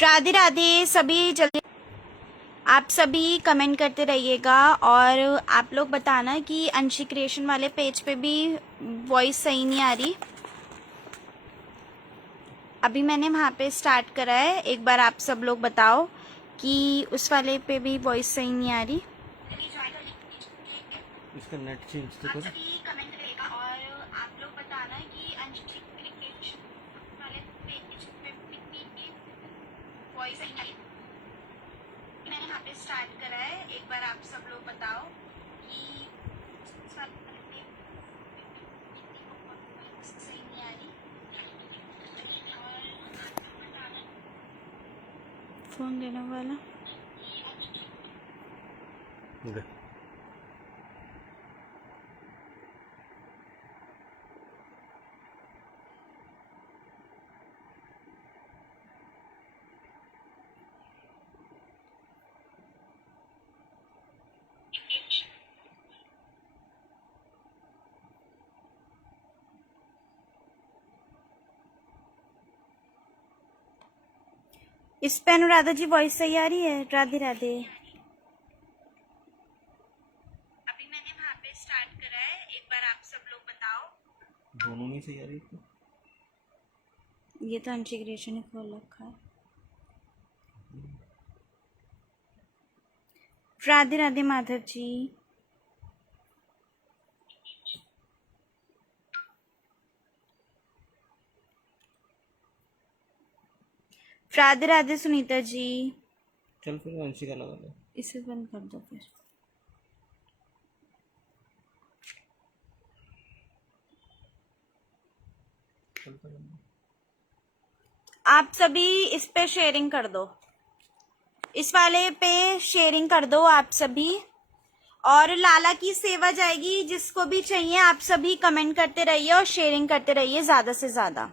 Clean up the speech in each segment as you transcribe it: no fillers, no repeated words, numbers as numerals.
राधे राधे सभी। जल्दी आप सभी कमेंट करते रहिएगा और आप लोग बताना कि अंशी क्रिएशन वाले पेज पे भी वॉइस सही नहीं आ रही। अभी मैंने वहाँ पे स्टार्ट करा है, एक बार आप सब लोग बताओ कि उस वाले पे भी वॉइस सही नहीं आ रही। इसका नेट चेंज तो आप करो। सभी कमेंट करेगा और आप लोग बताना कि अंशी क्रिएशन वाले पेज पे भी वॉइस सही नहीं आ रही। मैंने यहाँ पे स्टार्ट करा है, एक बार आप सब लोग बताओ कि सही नहीं आ रही। फोन देने वाला दे। इस पे अनुराधा जी वॉइस सही आ रही है। राधे राधे। अभी मैंने वहाँ पे स्टार्ट करा है, एक बार आप सब लोग बताओ। दोनों में सही आ रही है। ये तो इंटीग्रेशन ही खोल रखा है। राधे राधे माधव जी। राधे राधे सुनीता जी। चल फिर अंशी का लगा ले। इसे बंद कर दो फिर। चल फिर। आप सभी इस पे शेयरिंग कर दो, इस वाले पे शेयरिंग कर दो आप सभी। और लाला की सेवा जाएगी, जिसको भी चाहिए आप सभी कमेंट करते रहिए और शेयरिंग करते रहिए ज्यादा से ज्यादा।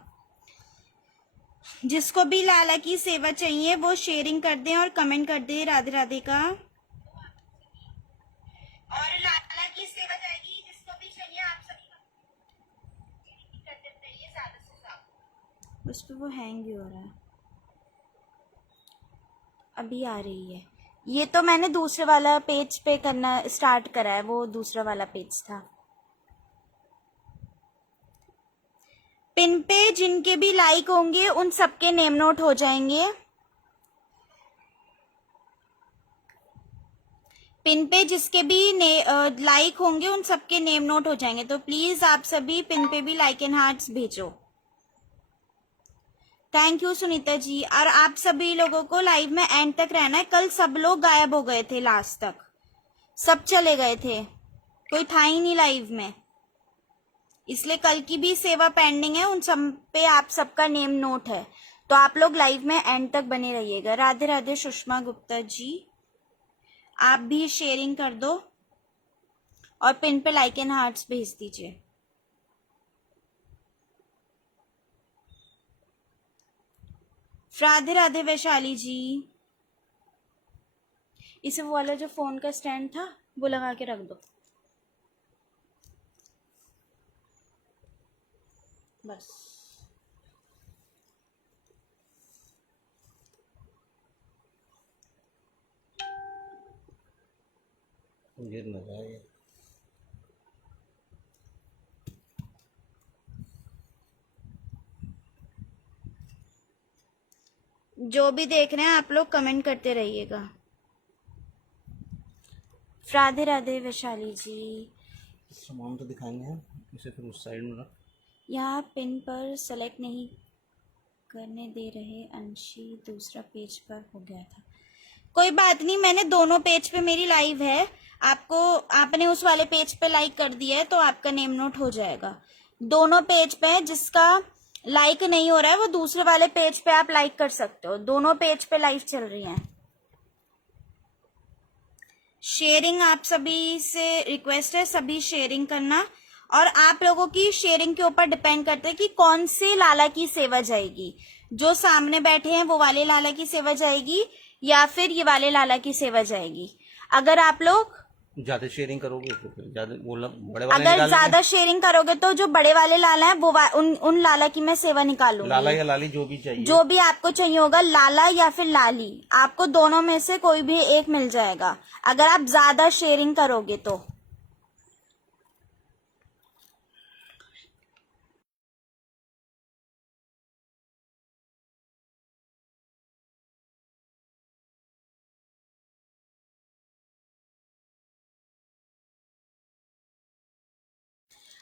जिसको भी लाला की सेवा चाहिए वो शेयरिंग कर दें और कमेंट कर दें राधे राधे का। और लाला की सेवा जाएगी, जिसको भी चाहिए आप सभी करते रहिए ज्यादा से ज्यादा। उस पर वो हैंग भी हो रहा है। अभी आ रही है। ये तो मैंने दूसरे वाला पेज पे करना स्टार्ट करा है, वो दूसरा वाला पेज था। पिन पे जिनके भी लाइक होंगे उन सबके नेम नोट हो जाएंगे। पिन पे जिसके भी लाइक होंगे उन सबके नेम नोट हो जाएंगे, तो प्लीज आप सभी पिन पे भी लाइक एंड हार्ट्स भेजो। Thank you Sunita ji. और आप सभी लोगों को लाइव में एंड तक रहना है। कल सब लोग गायब हो गए थे, लास्ट तक सब चले गए थे, कोई था ही नहीं लाइव में, इसलिए कल की भी सेवा पेंडिंग है। उन सब पे आप सबका नेम नोट है, तो आप लोग लाइव में एंड तक बने रहिएगा। राधे राधे सुषमा गुप्ता जी। आप भी शेयरिंग कर दो और पिन पे लाइक एंड हार्ट्स भेज दीजिए। राधे राधे वैशाली जी। इसे वो वाला जो फोन का स्टैंड था वो लगा के रख दो बस। गिर ना जाए। जो भी देख रहे हैं आप लोग कमेंट करते रहिएगा। राधे राधे वैशाली जी। सामान तो दिखाएंगे हम, इसे फिर उस साइड में रख। यहाँ पिन पर सेलेक्ट नहीं करने दे रहे अंशी, दूसरा पेज पर हो गया था। कोई बात नहीं, मैंने दोनों पेज पे मेरी लाइव है। आपको आपने उस वाले पेज पे लाइक कर दिया है तो आपका नेम नोट हो जाएगा। दोनों पेज पे जिसका लाइक नहीं हो रहा है वो दूसरे वाले पेज पे आप लाइक कर सकते हो। दोनों पेज पे लाइव चल रही है। शेयरिंग आप सभी से रिक्वेस्ट है, सभी शेयरिंग करना। और आप लोगों की शेयरिंग के ऊपर डिपेंड करते हैं कि कौन से लाला की सेवा जाएगी। जो सामने बैठे हैं वो वाले लाला की सेवा जाएगी या फिर ये वाले लाला की सेवा जाएगी। अगर आप लोग ज्यादा शेयरिंग करोगे तो फिर ज्यादा बोला बड़े वाले अगर निकाल ज्यादा शेयरिंग करोगे तो जो बड़े वाले लाला हैं वो उन लाला की मैं सेवा लेंगे। निकालूंगी। लाला या लाली जो भी चाहिए। जो भी आपको चाहिए होगा, लाला या फिर लाली, आपको दोनों में से कोई भी एक मिल जाएगा अगर आप ज्यादा शेयरिंग करोगे तो।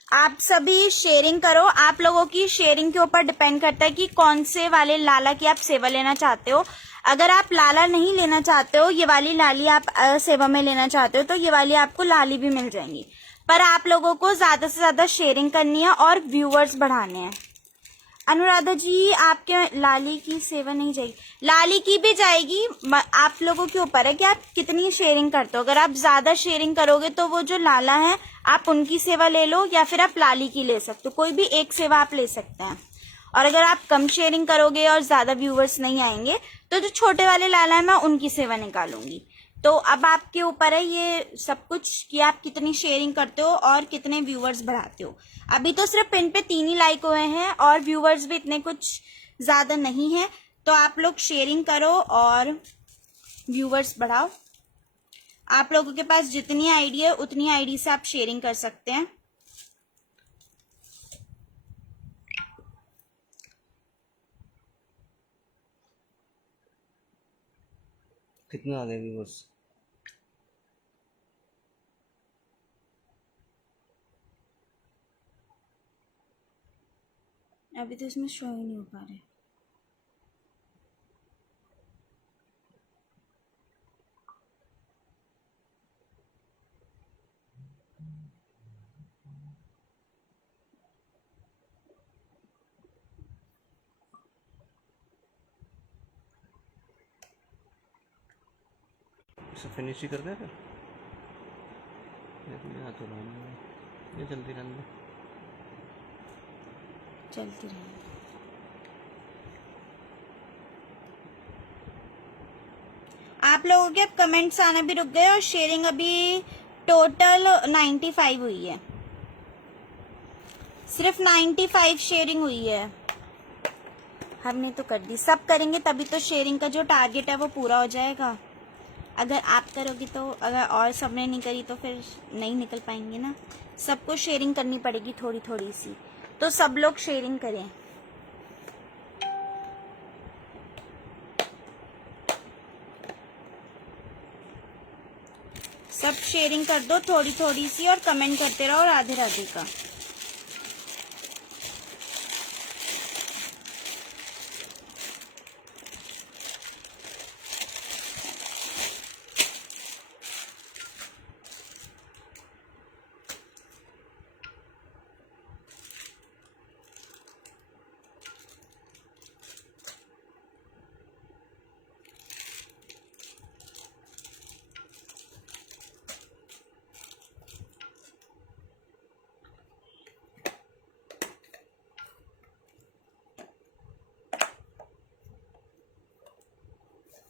आप सभी शेयरिंग करो। आप लोगों की शेयरिंग के ऊपर डिपेंड करता है कि कौन से वाले लाला की आप सेवा लेना चाहते हो। अगर आप लाला नहीं लेना चाहते हो, ये वाली लाली आप सेवा में लेना चाहते हो, तो ये वाली आपको लाली भी मिल जाएंगी। पर आप लोगों को ज्यादा से ज्यादा शेयरिंग करनी है और व्यूअर्स बढ़ाने हैं। अनुराधा जी, आपके लाली की सेवा नहीं जाएगी? लाली की भी जाएगी, आप लोगों के ऊपर है कि आप कितनी शेयरिंग करते हो। अगर आप ज्यादा शेयरिंग करोगे तो वो जो लाला है आप उनकी सेवा ले लो, या फिर आप लाली की ले सकते हो। कोई भी एक सेवा आप ले सकते हैं। और अगर आप कम शेयरिंग करोगे और ज्यादा व्यूअर्स नहीं आएंगे तो जो छोटे वाले लाला है मैं उनकी सेवा निकालूंगी। तो अब आपके ऊपर है ये सब कुछ कि आप कितनी शेयरिंग करते हो और कितने व्यूअर्स बढ़ाते हो। अभी तो सिर्फ पिन पे 3 ही लाइक हुए हैं और व्यूअर्स भी इतने कुछ ज्यादा नहीं है। तो आप लोग शेयरिंग करो और व्यूअर्स बढ़ाओ। आप लोगों के पास जितनी आईडी है उतनी आईडी से आप शेयरिंग कर सकते हैं। कितना आ गए बस? अभी तो इसमें शो ही नहीं हो पा रहे। इसे फिनिश ही कर दे फिर। यहाँ तो ये जल्दी रहने दे। चलती रहेगी। आप लोगों के अब कमेंट्स आने भी रुक गए और शेयरिंग अभी टोटल 95 हुई है। सिर्फ 95 शेयरिंग हुई है। हमने तो कर दी, सब करेंगे तभी तो शेयरिंग का जो टारगेट है वो पूरा हो जाएगा। अगर आप करोगी तो, अगर और सबने नहीं करी तो फिर नहीं निकल पाएंगे ना। सबको शेयरिंग करनी पड़ेगी थोड़ी थोड़ी सी। तो सब लोग शेयरिंग करें। सब शेयरिंग कर दो थोड़ी थोड़ी सी और कमेंट करते रहो राधे राधे का।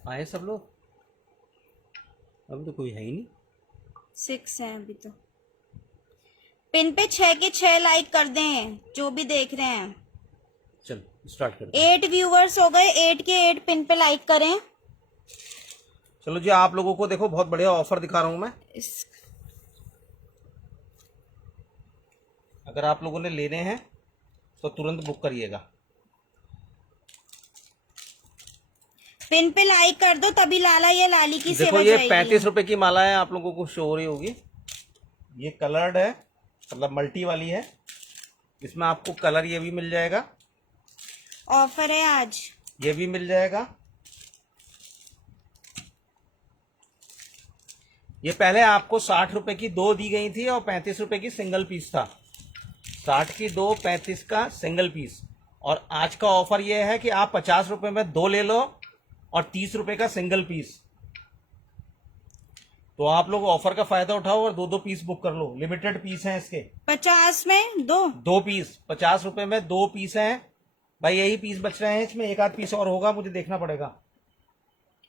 आए सब लोग? अभी तो कोई है ही नहीं। 6 है अभी तो। पिन पे 6 के 6 लाइक कर दें जो भी देख रहे हैं। चल स्टार्ट करते हैं। 8 व्यूवर्स हो गए, 8 के 8 पिन पे लाइक करें। चलो जी, आप लोगों को देखो बहुत बढ़िया ऑफर दिखा रहा हूं मैं। अगर आप लोगों ने लेने हैं तो तुरंत बुक करिएगा। पिन पे लाइक कर दो तभी लाला या लाली की देखो सेवा ये जाएगी। 35 रुपए की माला है, आप लोगों को शो हो रही होगी। ये कलर्ड है, मतलब मल्टी वाली है। इसमें आपको कलर ये भी मिल जाएगा। ऑफर है आज। ये भी मिल जाएगा। ये पहले आपको 60 रुपए की 2 दी गई थी और 35 रुपए की सिंगल पीस था। 60 की 2, 35 का सिंगल पीस। और आज का ऑफर ये है कि आप 50 रुपए में 2 ले लो और 30 रुपए का सिंगल पीस। तो आप लोग ऑफर का फायदा उठाओ और 2-2 पीस बुक कर लो। लिमिटेड पीस हैं इसके। 50 में 2 पीस, 50 रुपए में 2 पीस हैं भाई। यही पीस बच रहे हैं, इसमें एक आध पीस और होगा, मुझे देखना पड़ेगा।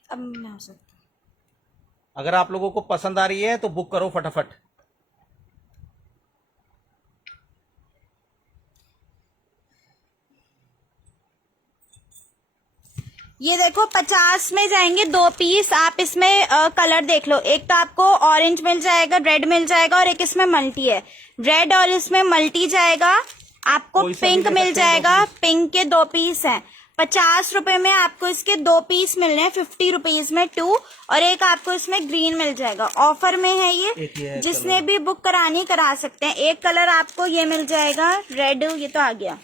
अब ना हो सकता। अगर आप लोगों को पसंद आ रही है तो बुक करो फटाफट। ये देखो 50 में जाएंगे 2 पीस। आप इसमें कलर देख लो, एक तो आपको ऑरेंज मिल जाएगा, रेड मिल जाएगा, और एक इसमें मल्टी है रेड, और इसमें मल्टी जाएगा आपको। कोई सा भी पिंक ले मिल सकते हैं, जाएगा, 2 पीस। पिंक के 2 पीस हैं। 50 रुपए में आपको इसके 2 पीस मिल रहे हैं, 50 रुपीज में 2, और एक आपको इसमें ग्रीन मिल जाएगा। ऑफर में है एक ये ये, है जिसने कलर। भी बुक करानी करा सकते हैं। एक कलर आपको ये मिल जाएगा रेड, ये तो आ गया।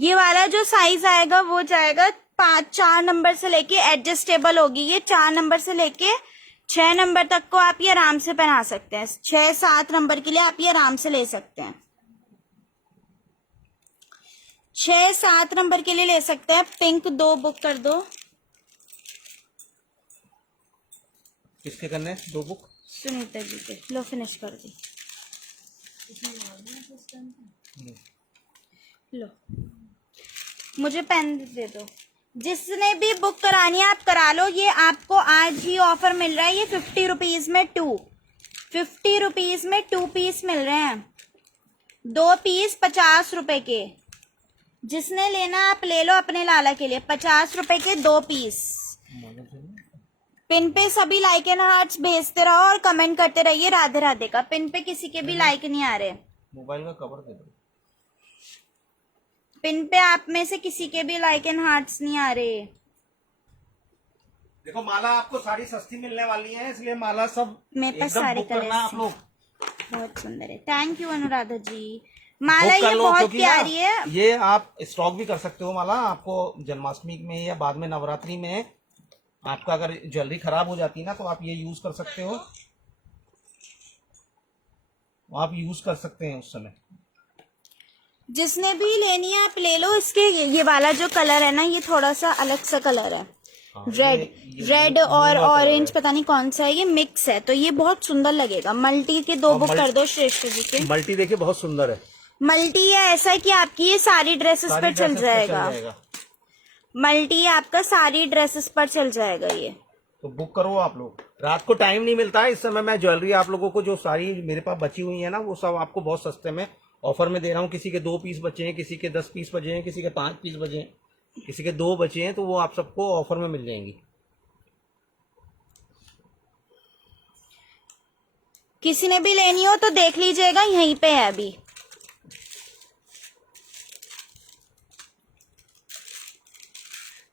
ये वाला जो साइज आएगा वो जाएगा 4 नंबर से लेके, एडजस्टेबल होगी ये, 4 नंबर से लेके 6 नंबर तक को आप ये आराम से पहना सकते हैं। 6-7 नंबर के लिए आप ये आराम से ले सकते हैं, 6-7 नंबर के लिए ले सकते हैं। पिंक 2 बुक कर दो। किसके करने 2 बुक? सुनीता जी के, लो फिनिश कर दी। लो मुझे पेन दे दो। जिसने भी बुक करानी है आप करा लो। ये आपको आज ही ऑफर मिल रहा है। ये 50 रुपीज में 2, 50 रुपीज में 2 पीस मिल रहे हैं। 2 पीस 50 रुपए के। जिसने लेना आप ले लो अपने लाला के लिए। 50 रुपए के 2 पीस। पिन पे सभी लाइक एंड हार्ट्स भेजते रहो और कमेंट करते रहिए राधे राधे का। पिन पे किसी के भी लाइक नहीं आ रहे। मोबाइल का कवर दे दो। पिन पे आप में से किसी के भी लाइक एंड हार्ट्स नहीं आ रहे। देखो माला आपको साड़ी सस्ती मिलने वाली है, इसलिए माला सब मेरे पास एकदम सारे बुक करना कलर्स आप लोग। बहुत सुंदर है। Thank you Anuradha ji. माला बुक कर ये लो, बहुत क्योंकि ना प्यारी है। ये आप स्टॉक भी कर सकते हो माला। आपको जन्माष्टमी में या बाद में नवरात्रि में आपका अगर ज्वेलरी खराब हो जाती है ना, तो आप ये यूज कर सकते हो, आप यूज कर सकते हैं उस समय। जिसने भी लेनी है आप ले लो। इसके ये वाला जो कलर है ना, ये थोड़ा सा अलग सा कलर है। हाँ, रेड ये रेड ब्लू और कलर ऑरेंज है। पता नहीं कौन सा है, ये मिक्स है, तो ये बहुत सुंदर लगेगा। मल्टी के 2 और बुक कर दो श्रेष्ठ जी के। मल्टी देखिए बहुत सुंदर है। मल्टी है ऐसा है कि आपकी ये सारी ड्रेसेस सारी पर चल ड्रेसेस पे जाएगा। मल्टी आपका सारी ड्रेसेस पर चल जाएगा ये। तो बुक करो आप लोग। रात को टाइम नहीं मिलता है, इस समय मैं ज्वेलरी आप लोगों को जो सारी मेरे पास बची हुई है ना, वो सब आपको बहुत सस्ते में ऑफर में दे रहा हूँ। किसी के 2 पीस बचे हैं, किसी के 10 पीस बचे हैं, किसी के 5 पीस बचे हैं, किसी के 2 बचे हैं, तो वो आप सबको ऑफर में मिल जाएंगी। किसी ने भी लेनी हो तो देख लीजिएगा, यहीं पे है अभी।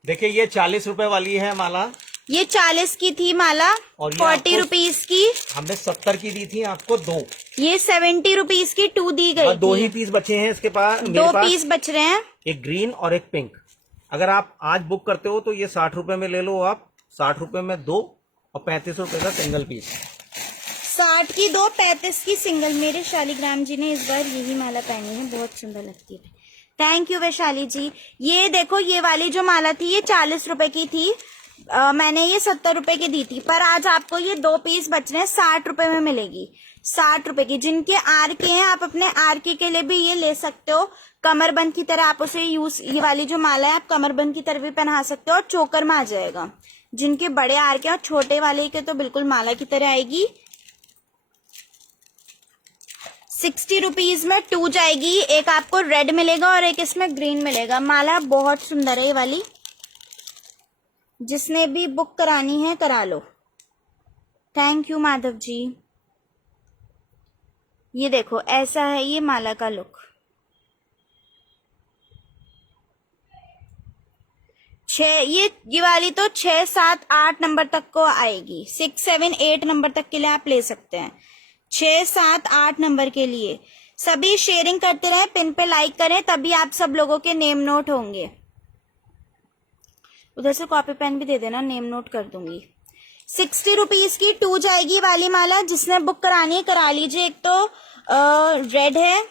देखिए ये 40 रुपए वाली है माला, ये 40 की थी माला, और ये 40 आपको रुपीज की। हमने 70 की दी थी आपको 2। ये 70 रुपीज की 2 दी गई और 2 थी। ही पीस बचे हैं इसके पास, 2 मेरे पास पीस बच रहे हैं। एक ग्रीन और एक पिंक। अगर आप आज बुक करते हो तो ये 60 रुपए में ले लो आप, 60 रुपए में 2 और 35 रुपए का सिंगल पीस। 60 की 2, 35 की सिंगल। मेरे शालिग्राम जी ने इस बार यही माला पहनी है, बहुत सुंदर लगती है। थैंक यू वैशाली जी। ये देखो ये वाली जो माला थी ये 40 रुपए की थी। मैंने ये 70 रुपए की दी थी, पर आज आपको ये 2 पीस बच रहे हैं, 60 रुपए में मिलेगी। 60 रुपए की। जिनके आर के हैं आप अपने आर के लिए भी ये ले सकते हो। कमरबंद की तरह आप उसे यूज, ये वाली जो माला है आप कमरबंद की तरह भी पहना सकते हो, और चोकर में आ जाएगा। जिनके बड़े आर के और छोटे वाले के तो बिल्कुल माला की तरह आएगी। 60 रुपीज में 2 जाएगी। एक आपको रेड मिलेगा और एक इसमें ग्रीन मिलेगा। माला बहुत सुंदर है ये वाली। जिसने भी बुक करानी है करा लो। Thank you Madhav ji. ये देखो ऐसा है ये माला का लुक। ये वाली तो 6, 7, 8 नंबर तक को आएगी। 6, 7, 8 नंबर तक के लिए आप ले सकते हैं। 6, 7, 8 नंबर के लिए सभी शेयरिंग करते रहे, पिन पे लाइक करें, तभी आप सब लोगों के नेम नोट होंगे। उधर से कॉपी पेन भी दे देना, नेम नोट कर दूंगी। 60 रुपीज की 2 जाएगी वाली माला। जिसने बुक करानी है करा लीजिए। एक तो रेड है,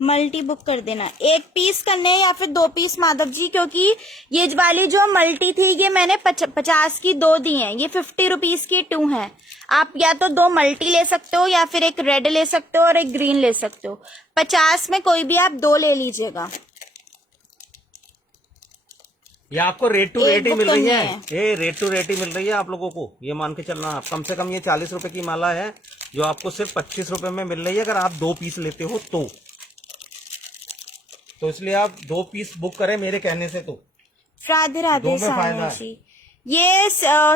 मल्टी बुक कर देना। 1 पीस करने या फिर 2 पीस माधव जी, क्योंकि ये वाली जो मल्टी थी ये मैंने 50 की 2 दी हैं। ये 50 रुपीज की 2 हैं। आप या तो 2 मल्टी ले सकते हो या फिर एक रेड ले सकते हो और एक ग्रीन ले सकते हो। 50 में कोई भी आप 2 ले लीजिएगा। ये आपको रेट टू एक रेट ही बुक मिल रही करनी है, है। ये रेट टू रेट ही मिल रही है आप लोगों को। ये मान के चलना आप, कम से कम ये 40 रुपए की माला है जो आपको सिर्फ 25 रुपए में मिल रही है अगर आप 2 पीस लेते हो तो इसलिए आप 2 पीस बुक करें मेरे कहने से। तो राधे दो राधे में फायदा सान्या है। जी। ये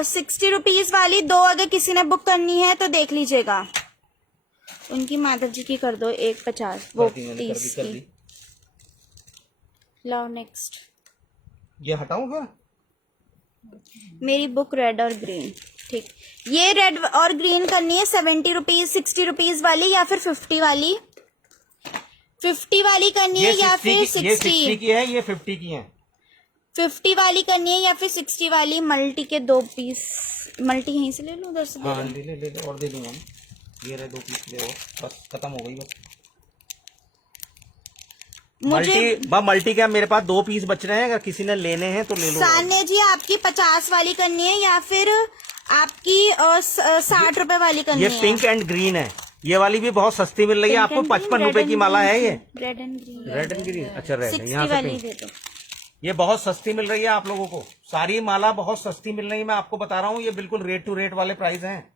60 रुपीज वाली दो अगर किसी ने बुक करनी है तो देख लीजिएगा। उनकी माधव जी की कर दो 150 वो कर दी मैंने, 30 कर की। दी। लो नेक्स्ट। ये हटाऊं फिर? मेरी बुक रेड और ग्रीन, ठीक। ये रेड और ग्रीन करनी है 70 रुपीज, 60 रुपीज वाली या फिर 50 वाली। 50 वाली करनी है या फिर 60। ये 60 की है, ये 50 की है। 50 वाली करनी है या फिर 60 वाली। मल्टी के 2 पीस, मल्टी यहीं से ले लो, उधर से ले हाँ लो। ले और दे दूंगा मैं। ये रहे 2 पीस ले और बस खत्म हो गई बस। मुझे मल्टी क्या, मेरे पास 2 पीस बच रहे हैं, अगर किसी ने लेने हैं तो ले लो। सान्या जी आपकी 50 वाली करनी है या फिर आपकी 60 रुपए वाली करनी ये है। पिंक एंड ग्रीन है, ये वाली भी बहुत सस्ती मिल रही है आपको। 55 रुपए की माला है ये। Red and green. Red and green, अच्छा रेड है 60 यहाँ से वाली पिंक। दे दो। ये बहुत सस्ती मिल रही है आप लोगों को, सारी माला बहुत सस्ती मिल रही है। मैं आपको बता रहा हूँ ये बिल्कुल रेट टू रेट वाले प्राइस हैं।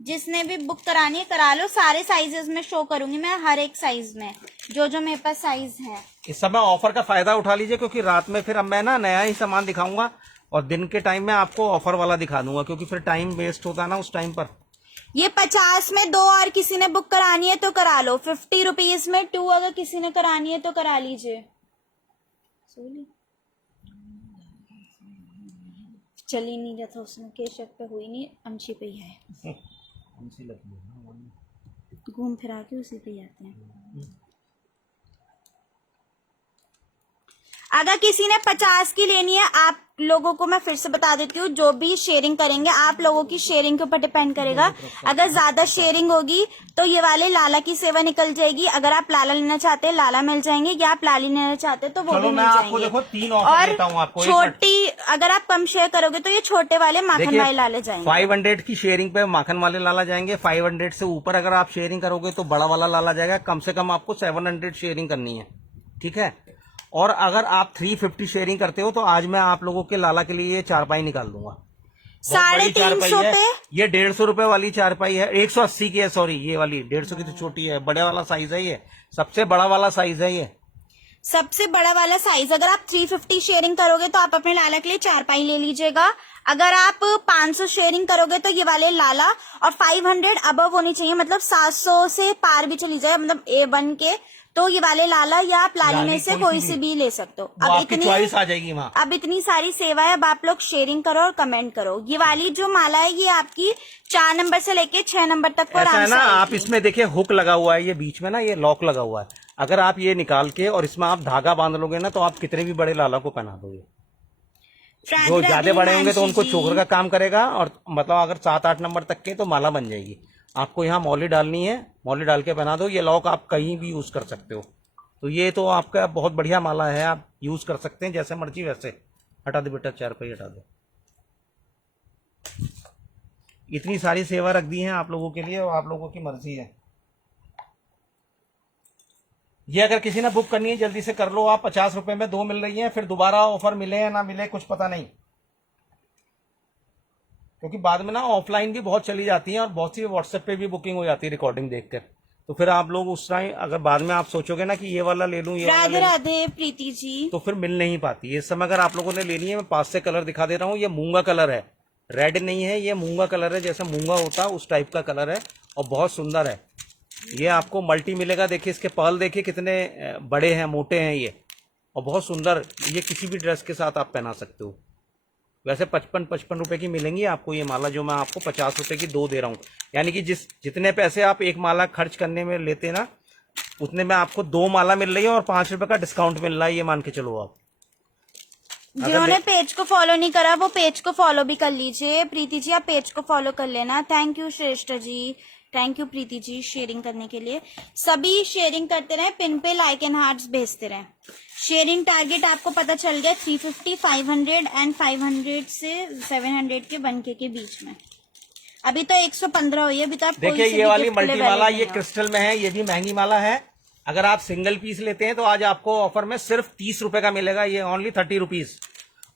जिसने भी बुक करानी है करा लो। सारे साइजेस में शो करूंगी मैं, हर एक साइज में जो मेरे पास साइज है। इस समय ऑफर का फायदा उठा लीजिए, क्योंकि रात में फिर अब मैं ना नया ही सामान दिखाऊंगा और दिन के टाइम में आपको ऑफर वाला दिखा दूंगा, क्योंकि फिर टाइम वेस्ट होता है ना उस टाइम पर। ये 50 में 2 और किसी ने बुक करानी है तो करा लो। 50 रुपीज में 2 अगर किसी ने करानी है तो करा लीजिए। चल ही नहीं रहा था उसमें, केशव पे हुई नहीं, अंशी पे ही है। घूम फिरा के उसी पे ही आते हैं। अगर किसी ने 50 की लेनी है, आप लोगों को मैं फिर से बता देती हूँ, जो भी शेयरिंग करेंगे आप लोगों की शेयरिंग के ऊपर डिपेंड करेगा। अगर ज्यादा शेयरिंग होगी तो ये वाले लाला की सेवा निकल जाएगी। अगर आप लाला लेना चाहते हैं लाला मिल जाएंगे, या आप लाली लेना चाहते हैं तो वो भी मिल आपको जाएंगे। देखो 3 ऑफर देता हूँ आपको। छोटी अगर आप कम शेयर करोगे तो ये छोटे वाले माखन वाले लाले जाएंगे। 500 की शेयरिंग पे माखन वाले लाला जाएंगे। 500 से ऊपर अगर आप शेयरिंग करोगे तो बड़ा वाला लाला जाएगा। कम से कम आपको 700 शेयरिंग करनी है, ठीक है। और अगर आप 350 शेयरिंग करते हो तो आज मैं आप लोगों के लाला के लिए ये चारपाई निकाल दूंगा। 350 पे ये 150 रुपए वाली चारपाई है, 180 की है, सॉरी ये वाली 150 की तो छोटी है। बड़े वाला साइज है, ये सबसे बड़ा वाला साइज है। ये सबसे बड़ा वाला साइज। अगर आप 350 शेयरिंग करोगे तो आप अपने लाला के लिए चारपाई ले लीजिएगा। अगर आप 500 शेयरिंग करोगे तो ये वाले लाला, और 500 अबव होनी चाहिए, मतलब 700 से पार भी चली जाए, मतलब A1 के, तो ये वाले लाला या आप लाली में से कोई से भी ले सकते हो। अब इतनी चॉइस आ जाएगी वहाँ। अब इतनी सारी सेवा है, अब आप लोग शेयरिंग करो और कमेंट करो। ये वाली जो माला है ये आपकी 4 नंबर से लेके 6 नंबर तक को ऐसा है ना, आराम से आप आएगी। इसमें देखिए हुक लगा हुआ है, ये बीच में ना ये लॉक लगा हुआ है। अगर आप ये निकाल के और इसमें आप धागा बांध लोगे ना तो आप कितने भी बड़े लाला को पहना दोगे। जो ज्यादा बड़े होंगे तो उनको चोकर का काम करेगा, और मतलब अगर 7-8 नंबर तक के तो माला बन जाएगी। आपको यहाँ मौली डालनी है, मौली डाल के पहना दो। ये लॉक आप कहीं भी यूज कर सकते हो। तो ये तो आपका बहुत बढ़िया माला है, आप यूज कर सकते हैं जैसे मर्जी वैसे। हटा दो बेटा, 4 रुपये हटा दो। इतनी सारी सेवा रख दी है आप लोगों के लिए और आप लोगों की मर्जी है। ये अगर किसी ने बुक करनी है जल्दी से कर लो आप। 50 रुपए में 2 मिल रही है, फिर दोबारा ऑफर मिले या ना मिले कुछ पता नहीं, क्योंकि बाद में ना ऑफलाइन भी बहुत चली जाती है और बहुत सी व्हाट्सएप पे भी बुकिंग हो जाती है रिकॉर्डिंग देखकर। तो फिर आप लोग उस टाइम अगर बाद में आप सोचोगे ना कि ये वाला ले लूं, ये वाला राधे ले लूं, राधे प्रीति जी, तो फिर मिल नहीं पाती। इस समय अगर आप लोगों ने लेनी है, मैं 5 से कलर दिखा दे रहा हूँ। ये मूंगा कलर है, रेड नहीं है, ये मूंगा कलर है, जैसे मूंगा होता है उस टाइप का कलर है और बहुत सुंदर है। ये आपको मल्टी मिलेगा। देखिए इसके पर्ल देखिए कितने बड़े हैं, मोटे हैं ये, और बहुत सुंदर। ये किसी भी ड्रेस के साथ आप पहना सकते हो। वैसे 55 रुपए की मिलेंगी आपको ये माला, जो मैं आपको 50 रुपए की 2 दे रहा हूँ। यानी कि जितने पैसे आप एक माला खर्च करने में लेते ना, उतने में आपको 2 माला मिल रही है और 5 रुपए का डिस्काउंट मिल रहा है, ये मान के चलो आप। जिन्होंने पेज को फॉलो नहीं करा वो पेज को फॉलो भी कर लीजिए। प्रीति जी आप पेज को फॉलो कर लेना। Thank you Shreshth ji, thank you Preeti ji sharing करने के लिए। सभी शेयरिंग करते रहे, पिन पे लाइक एंड हार्ट्स भेजते रहे। शेयरिंग टारगेट आपको पता चल गया 350, 500 एंड 500 से 700 के बनके के बीच में। अभी तो 115 हुई है, अभी तो आप देखिए ये वाली मल्टी माला ये क्रिस्टल में है, ये भी महंगी माला है। अगर आप सिंगल पीस लेते हैं तो आज आपको ऑफर में सिर्फ 30 रुपए का मिलेगा, ये ओनली 30 रुपीज।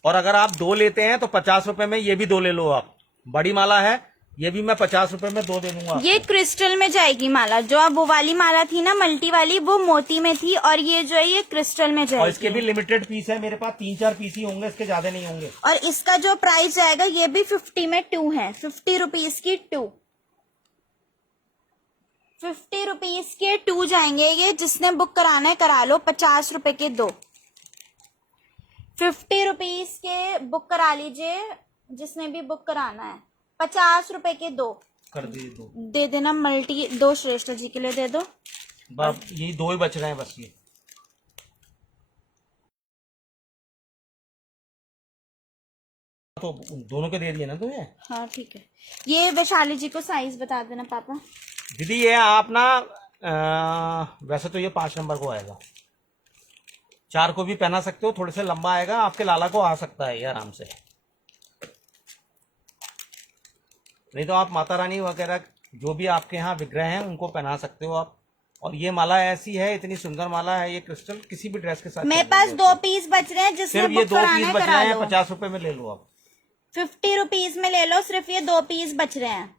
और अगर आप 2 लेते हैं तो 50 रुपए में ये भी 2 ले लो आप। बड़ी माला है, ये भी मैं 50 रुपए में 2 दे दूंगा। ये क्रिस्टल में जाएगी माला। जो अब वो वाली माला थी ना मल्टी वाली, वो मोती में थी, और ये जो है ये क्रिस्टल में जाएगी। और इसके भी लिमिटेड पीस है मेरे पास, 3-4 पीस ही होंगे, इसके ज्यादा नहीं होंगे। और इसका जो प्राइस जाएगा ये भी 50 में 2 है, 50 रुपीज की 2, 50 रुपीज के 2 जाएंगे ये। जिसने बुक कराना है करा लो, 50 रुपए के 2, 50 रुपीज के बुक करा लीजिए जिसने भी बुक कराना है। 50 रुपए के 2 कर दीजिए, 2 दे देना। मल्टी 2 श्रेष्ठ जी के लिए दे दो। यही 2 ही बच रहे हैं बस। ये तो दोनों के दे दिए ना तुम्हें। हाँ ठीक है। ये वैशाली जी को साइज बता देना पापा। दीदी ये आप ना वैसे तो ये 5 नंबर को आएगा, 4 को भी पहना सकते हो, थोड़े से लंबा आएगा, आपके लाला को आ सकता है ये आराम से। नहीं तो आप माता रानी वगैरह जो भी आपके यहाँ विग्रह हैं उनको पहना सकते हो आप। और ये माला ऐसी है, इतनी सुंदर माला है ये क्रिस्टल, किसी भी ड्रेस के साथ। मेरे पास 2 पीस बच रहे हैं, जिसने सिर्फ ये बुक 2 कराना पीस है बच करा रहे हैं, लो। 50 रुपए में ले लो आप। 50 रुपीज में ले लो, सिर्फ ये 2 पीस बच रहे हैं,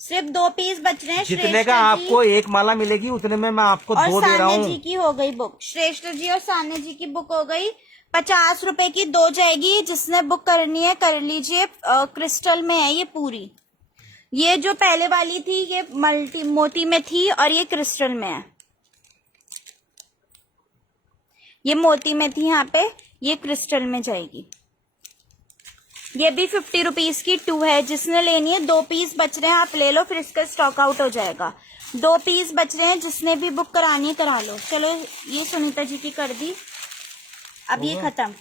सिर्फ 2 पीस बच रहे हैं। जितने का आपको एक माला मिलेगी उतने में मैं आपको 2 दे रहा सान्या हूँ। जी की हो गई बुक, श्रेष्ठ जी और सान्या जी की बुक हो गई। 50 रुपए की 2 जाएगी। जिसने बुक करनी है कर लीजिए। क्रिस्टल में है ये पूरी। ये जो पहले वाली थी ये मोती में थी, और ये क्रिस्टल में है। ये मोती में थी यहाँ पे, ये क्रिस्टल में जाएगी। ये भी 50 रुपीज की 2 है। जिसने लेनी है, 2 पीस बच रहे हैं, आप ले लो, फिर इसका स्टॉक आउट हो जाएगा। 2 पीस बच रहे हैं, जिसने भी बुक करानी है करा लो। चलो ये सुनीता जी की कर दी, अब ये खत्म।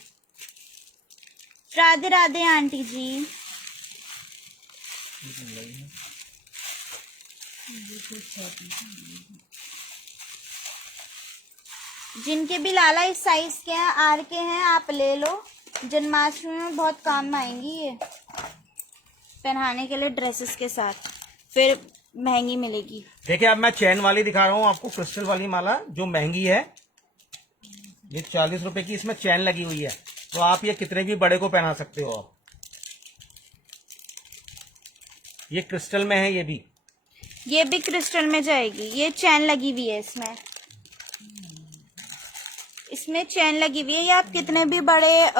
राधे राधे आंटी जी। जिनके भी लाला इस साइज के हैं, आर के हैं, आप ले लो। जन्माष्टमी में बहुत काम में आएंगी ये, पहनाने के लिए ड्रेसेस के साथ, फिर महंगी मिलेगी। देखिए अब मैं चैन वाली दिखा रहा हूँ आपको, क्रिस्टल वाली माला जो महंगी है। ये 40 रुपए की इसमें चैन लगी हुई है, तो आप ये कितने भी बड़े को पहना सकते हो आप। ये क्रिस्टल में है, ये भी क्रिस्टल में जाएगी। ये चैन लगी हुई है इसमें चैन लगी हुई है। ये आप कितने भी बड़े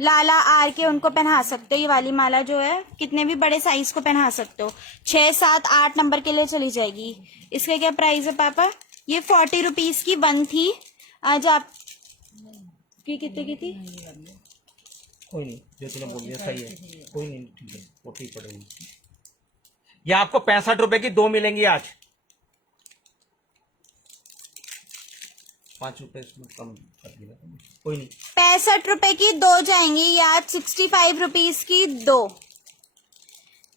लाला आर के उनको पहना सकते हो। ये वाली माला जो है कितने भी बड़े साइज को पहना सकते हो। 6, 7, 8 नंबर के लिए चली जाएगी। इसका क्या प्राइस है पापा? ये 40 रुपीज की 1 थी। आज आप की कितने की थी? कोई नहीं, जो तूने बोल दिया सही है, कोई नहीं, ठीक है, 40 पड़ेगी। ये आपको 65 रुपए की 2 मिलेंगी आज। 5 रुपए इसमें कम कर दिया, कोई नहीं। 65 रुपए की 2 जाएंगी यार। 65 रुपीज की 2,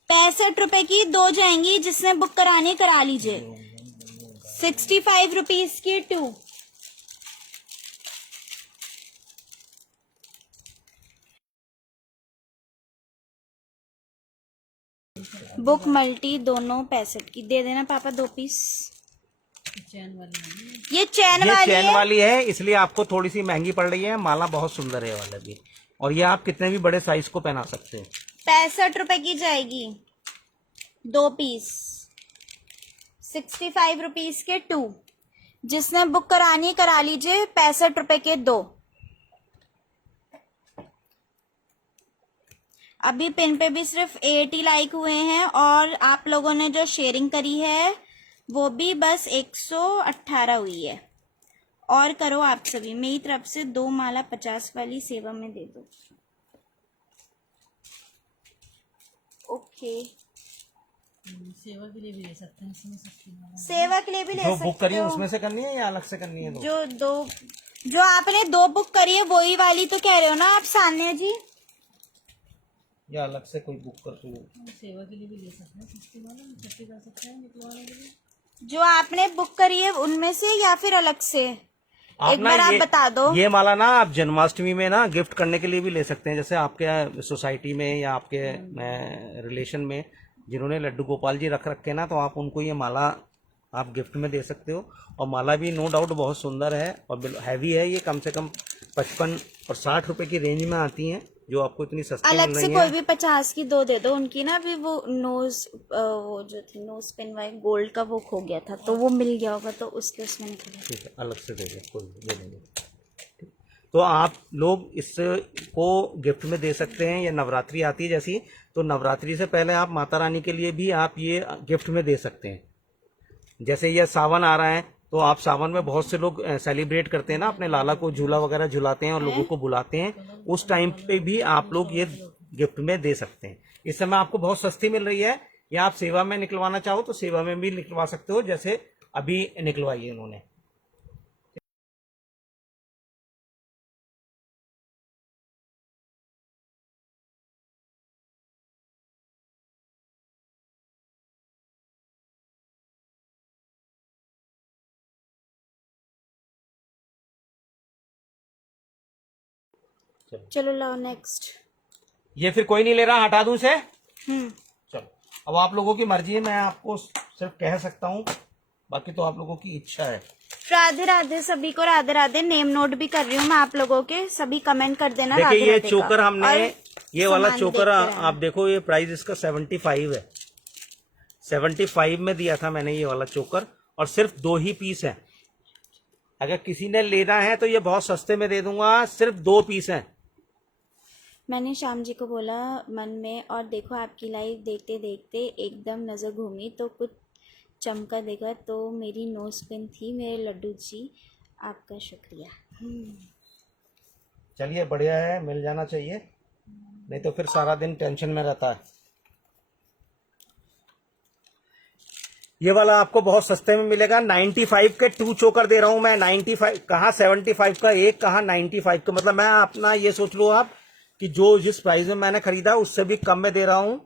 65 रुपए की 2 जाएंगी। जिसने बुक करानी करा लीजिए। 65 रुपीज की 2। बुक मल्टी दोनों 65 की दे देना पापा, 2 पीस। ये चैन वाली है, इसलिए आपको थोड़ी सी महंगी पड़ रही है। माला बहुत सुंदर है वाला भी, और ये आप कितने भी बड़े साइज को पहना सकते हो। 65 रुपए की जाएगी 2 पीस। 65 रुपीज के 2। जिसने बुक करानी करा लीजिए। 65 रुपए के 2। अभी पिन पे भी सिर्फ 80 लाइक हुए हैं, और आप लोगों ने जो शेयरिंग करी है वो भी बस 118 हुई है। और करो आप सभी। मेरी तरफ से 2 माला 50 वाली सेवा में दे दो। ओके, सेवा के लिए भी ले सकते हैं, सेवा के लिए भी ले जो सकते बुक करी है हो। उसमें से करनी है या अलग से करनी है? जो आपने 2 बुक करी है वही वाली तो कह रहे हो ना आप सान्या जी? या अलग से कोई बुक करते हो? सेवा के लिए भी ले सकते हैं, सस्ती वाला सस्ती कर सकते हैं निकलवाने के लिए। जो आपने बुक करी है उनमें से या फिर अलग से? एक बार आप बता दो। ये माला ना आप जन्माष्टमी में ना गिफ्ट करने के लिए भी ले सकते हैं। जैसे आपके सोसाइटी में या आपके रिलेशन में जिन्होंने लड्डू गोपाल जी रख रखे ना, तो आप उनको ये माला आप गिफ्ट में दे सकते हो। और माला भी नो डाउट बहुत सुंदर है और हैवी है। ये कम से कम 55 और 60 रुपए की रेंज में आती हैं, जो आपको इतनी सस्ती अलग मिल से रही कोई हैं। भी 50 की दो दे दो। उनकी ना अभी वो नोज वो जो थी नोज पिन वाई गोल्ड का वो खो गया था, तो वो मिल गया होगा, तो उसके उसमें निकले। ठीक है, अलग से दे दे, कोई दे देंगे। तो आप लोग इसको गिफ्ट में दे सकते हैं। या नवरात्रि आती है जैसी, तो नवरात्रि से पहले आप माता रानी के लिए भी आप ये गिफ्ट में दे सकते हैं। जैसे ये सावन आ रहा है, तो आप सावन में बहुत से लोग सेलिब्रेट करते हैं ना, अपने लाला को झूला वगैरह झुलाते हैं और लोगों को बुलाते हैं। उस टाइम पे भी आप लोग ये गिफ्ट में दे सकते हैं। इस समय आपको बहुत सस्ती मिल रही है। या आप सेवा में निकलवाना चाहो तो सेवा में भी निकलवा सकते हो, जैसे अभी निकलवाई है इन्होंने। चलो लाओ नेक्स्ट। ये फिर कोई नहीं ले रहा, हटा दूं इसे। हम्म। चलो, अब आप लोगों की मर्जी है, मैं आपको सिर्फ कह सकता हूँ, बाकी तो आप लोगों की इच्छा है। राधे राधे सभी को, राधे राधे। नेम नोट भी कर रही हूँ मैं आप लोगों के, सभी कमेंट कर देना राधे देखिए ये राधे चोकर का। हमने, और ये वाला सामान चोकर देखते रहना। आप देखो, ये प्राइस इसका 75 है। 75 में दिया था मैंने ये वाला चोकर, और सिर्फ 2 ही पीस है। अगर किसी ने लेना है तो ये बहुत सस्ते में दे दूंगा, सिर्फ 2 पीस हैं। मैंने श्याम जी को बोला मन में, और देखो आपकी लाइव देखते देखते एकदम नजर घूमी तो कुछ चमका देगा, तो मेरी नोज पिन थी मेरे लड्डू जी, आपका शुक्रिया। चलिए बढ़िया है, मिल जाना चाहिए, नहीं तो फिर सारा दिन टेंशन में रहता है। ये वाला आपको बहुत सस्ते में मिलेगा। 95 के 2 चोकर दे रहा हूं मैं। 95 कहाँ 75 का एक, कहाँ 95 का, मतलब मैं अपना ये सोच लो आप कि जो जिस प्राइस में मैंने खरीदा उससे भी कम में दे रहा हूं।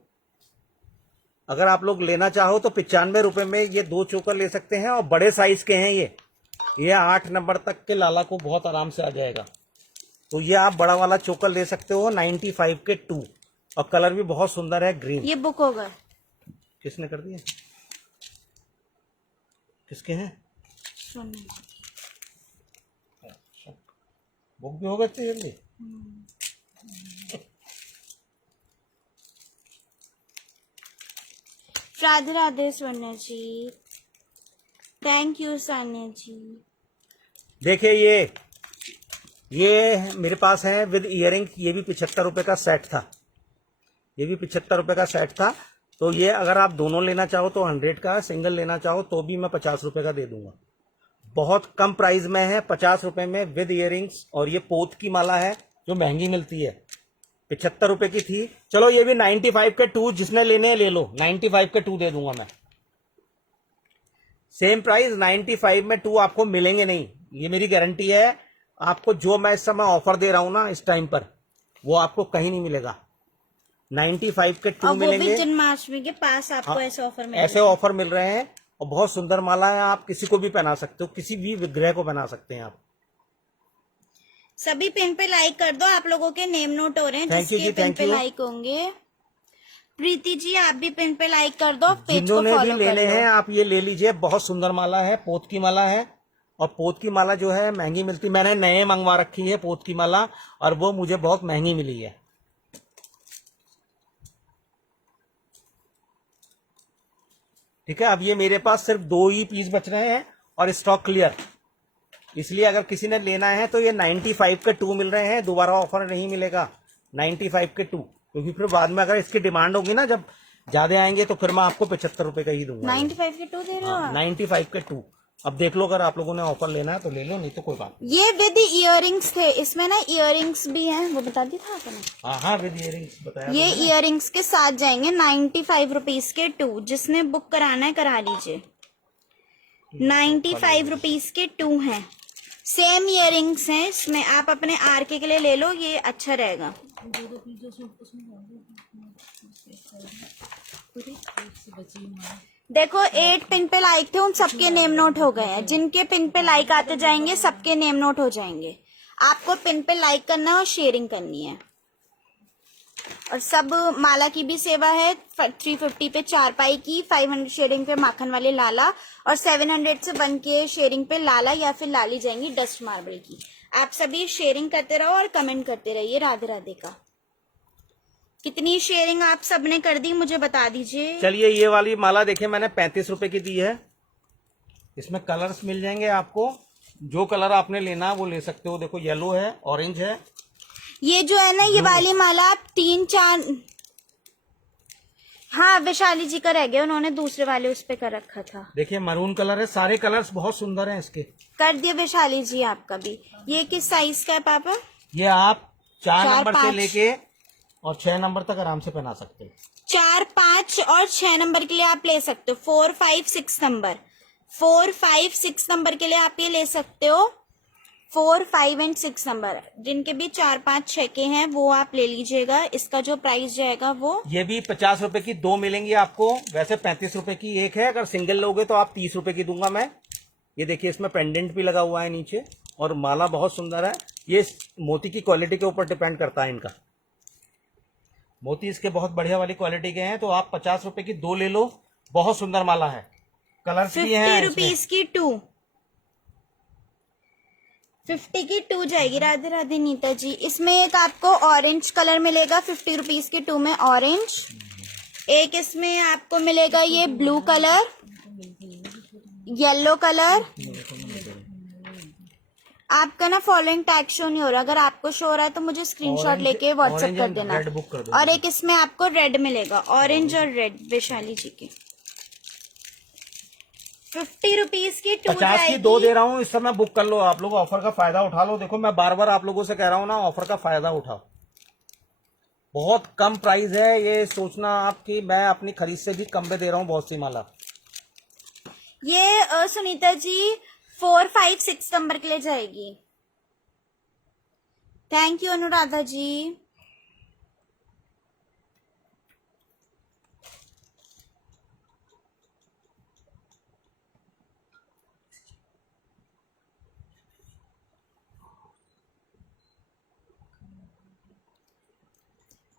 अगर आप लोग लेना चाहो तो 95 रुपए में ये 2 चोकर ले सकते हैं, और बड़े साइज के हैं ये 8 नंबर तक के लाला को बहुत आराम से आ जाएगा। तो ये आप बड़ा वाला चोकर ले सकते हो, 95 के 2, और कलर भी बहुत सुंदर है, ग्रीन। ये बुक होगा। किसने कर दिया? किसके हैं? बुक भी होगा इतनी जल्दी? राधे राधे सोनिया जी, थैंक यू सोनिया जी। देखिए ये मेरे पास है विद इयरिंग। ये भी 75 रुपए का सेट था। ये भी 75 रुपए का सेट था। तो ये अगर आप दोनों लेना चाहो तो 100 का, सिंगल लेना चाहो तो भी मैं 50 रुपए का दे दूंगा। बहुत कम प्राइस में है, 50 रुपए में विद इयरिंग्स। और ये पोत की माला है जो महंगी मिलती है, 75 रुपए की थी। चलो ये भी 95 के 2, जिसने लेने हैं ले लो, 95 के 2 दे दूंगा मैं। सेम प्राइस 95 में 2 आपको मिलेंगे नहीं, ये मेरी गारंटी है। आपको जो मैं इस समय ऑफर दे रहा हूं ना इस टाइम पर, वो आपको कहीं नहीं मिलेगा। 95 के 2 और वो भी मिलेंगे। जन्माष्टमी के पास आपको हाँ, ऐसे ऑफर मिल ऐसे ऑफर मिल रहे हैं, और बहुत सुंदर माला है। आप किसी को भी पहना सकते हो, किसी भी विग्रह को पहना सकते हैं आप। सभी पिन पे लाइक कर दो, आप लोगों के नेम नोट हो रहे हैं। Thank you जिसके जी, पिन thank पे you। लाइक होंगे, प्रीति जी आप भी पिन पे लाइक कर दो, पेज को जिन्होंने भी फॉलो कर लेने हैं लो। आप ये ले लीजिए। बहुत सुंदर माला है, पोत की माला है। और पोत की माला जो है महंगी मिलती, मैंने नए मंगवा रखी है पोत की माला, और वो मुझे बहुत महंगी मिली है। ठीक है, अब ये मेरे पास सिर्फ 2 ही पीस बच रहे हैं और स्टॉक क्लियर। इसलिए अगर किसी ने लेना है तो ये 95 के 2 मिल रहे हैं, दोबारा ऑफर नहीं मिलेगा। 95 के 2, क्योंकि फिर बाद में अगर इसकी डिमांड होगी ना, जब ज्यादा आएंगे तो फिर मैं आपको 75 रुपए का ही दूंगा। 95 के 2 दे रहे हो आप? 95 के 2। अब देख लो, अगर आप लोगों ने ऑफर लेना है तो ले लो, नहीं तो कोई बात ये विद इयरिंग्स थे, इसमें ना इयरिंग्स भी हैं, वो बता दिया था आपने। नहीं। हाँ विद इयरिंग्स बताया। ये इयरिंग्स के साथ जाएंगे 95 रुपीज के 2। जिसने बुक कराना है करा लीजिए। 95 रुपीज के 2 हैं। सेम इयरिंग्स हैं इसमें, आप अपने आरके के लिए ले लो, ये अच्छा रहेगा। दो पीस जो उसमें पूरी एक से बची हुई। देखो 8 पिन पे लाइक थे, उन सबके नेम नोट हो गए हैं। जिनके पिन पे लाइक आते जाएंगे सबके नेम नोट हो जाएंगे। आपको पिन पे लाइक करना है और शेयरिंग करनी है। और सब माला की भी सेवा है। 350 पे 4 पाई की, 500 शेयरिंग पे माखन वाले लाला, और 700 से 1K शेयरिंग पे लाला या फिर लाली जाएंगी डस्ट मार्बल की। आप सभी शेयरिंग करते रहो और कमेंट करते रहिए। राधे राधे का। कितनी शेयरिंग आप सबने कर दी मुझे बता दीजिए। चलिए ये वाली माला देखिए मैंने 35 रुपए की दी है। इसमें कलर्स मिल जाएंगे आपको, जो कलर आपने लेना है वो ले सकते हो। देखो येलो है, ऑरेंज है। ये जो है ना ये वाली माला आप 3-4, हाँ वैशाली जी का रह गया, उन्होंने दूसरे वाले उस पे कर रखा था। देखिए मरून कलर है, सारे कलर्स बहुत सुंदर हैं इसके। कर दिया वैशाली जी आपका भी। ये किस साइज का है पापा? ये आप 4 4, नंबर से 5 लेके और 6 नंबर तक आराम से पहना सकते हो। 4, 5 और 6 नंबर के लिए आप ले सकते हो। 4, 5, 6 नंबर, 4, 5, 6 नंबर के लिए आप ये ले सकते हो। 4, 5 एंड 6 नंबर जिनके भी 4, 5, 6 के हैं वो आप ले लीजिएगा। इसका जो प्राइस जाएगा वो, ये भी 50 रुपए की 2 मिलेंगी आपको। वैसे 35 रुपए की एक है, अगर सिंगल लोगे तो आप 30 रुपए की दूंगा मैं। ये देखिए इसमें पेंडेंट भी लगा हुआ है नीचे और माला बहुत सुंदर है। ये मोती की क्वालिटी के ऊपर डिपेंड करता है इनका। मोती इसके बहुत बढ़िया वाली क्वालिटी के हैं, तो आप 50 रुपए की 2 ले लो। बहुत सुंदर माला है, कलर्स भी हैं 50 इसमें। रुपीज की 2, 50 की 2 जाएगी। राधे राधे नीता जी। इसमें एक आपको ऑरेंज कलर मिलेगा 50 रुपीज की 2 में, ऑरेंज। एक इसमें आपको मिलेगा ये ब्लू कलर, येलो कलर। आपका ना फॉलोइंग टैग शो नहीं हो रहा, अगर आपको शो हो रहा है तो मुझे स्क्रीनशॉट ऑरेंज- लेके व्हाट्सएप ऑरेंज कर एंड देना। रेड बुक कर दो। और एक इसमें आपको रेड मिलेगा, ऑरेंज और रेड वैशाली जी की। 50 रुपीज की 2 50 की 2 दे रहा हूँ इस समय, बुक कर लो। आप लोग ऑफर का फायदा उठा लो। देखो मैं बार बार आप लोगों से कह रहा हूँ ना, ऑफर का फायदा उठाओ। बहुत कम प्राइस है, ये सोचना आपकी मैं अपनी खरीद से भी कम में दे रहा हूँ बहुत सी माला। ये सुनीता जी 4, 5, 6 नंबर के लिए जाएगी। Thank you Anuradha ji.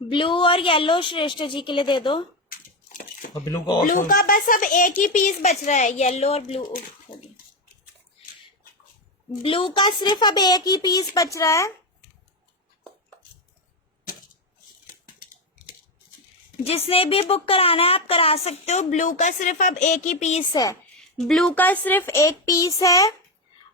Blue और येलो श्रेष्ठ जी के लिए दे दो। और ब्लू का और ब्लू का बस अब एक ही पीस बच रहा है, येलो और ब्लू हो गया। ब्लू का सिर्फ अब एक ही पीस बच रहा है। जिसने भी बुक कराना है आप करा सकते हो। ब्लू का सिर्फ अब एक ही पीस है, ब्लू का सिर्फ एक पीस है।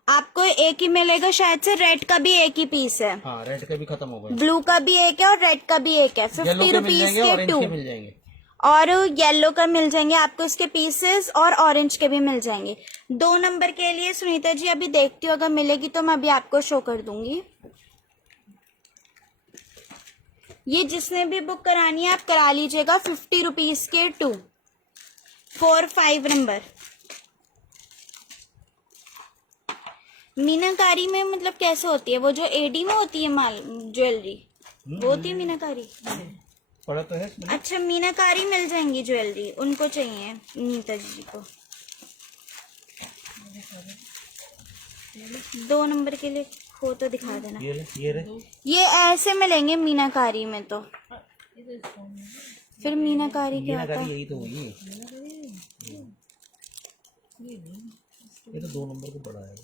आपको एक ही मिलेगा शायद से। रेड का भी एक ही पीस है। हाँ रेड के भी खत्म हो गए। ब्लू का भी एक है और रेड का भी एक है। येलो 50 के मिल रुपीज जाएंगे, के ऑरेंज 2 के मिल जाएंगे। और येलो का मिल जाएंगे आपको इसके पीसेस, और ऑरेंज के भी मिल जाएंगे। 2 नंबर के लिए सुनीता जी अभी देखती हूँ, अगर मिलेगी तो मैं अभी आपको शो कर दूंगी। ये जिसने भी बुक करानी है आप करा लीजिएगा। 50 रुपीज के 2, 4, 5 नंबर। मीनाकारी में मतलब कैसे होती है वो, जो एडी में होती है माल ज्वेलरी, वो होती है मीनाकारी। पड़ा तो है इसमें। अच्छा मीनाकारी मिल जाएंगी ज्वेलरी, उनको चाहिए नीता जी को। 2 नंबर के लिए हो तो दिखा देना। ये ले, ये रे। ये ऐसे मिलेंगे मीनाकारी में तो। फिर मीनाकारी क्या होता है? यही तो हुई। ये तो 2 नंबर को बड़ा है।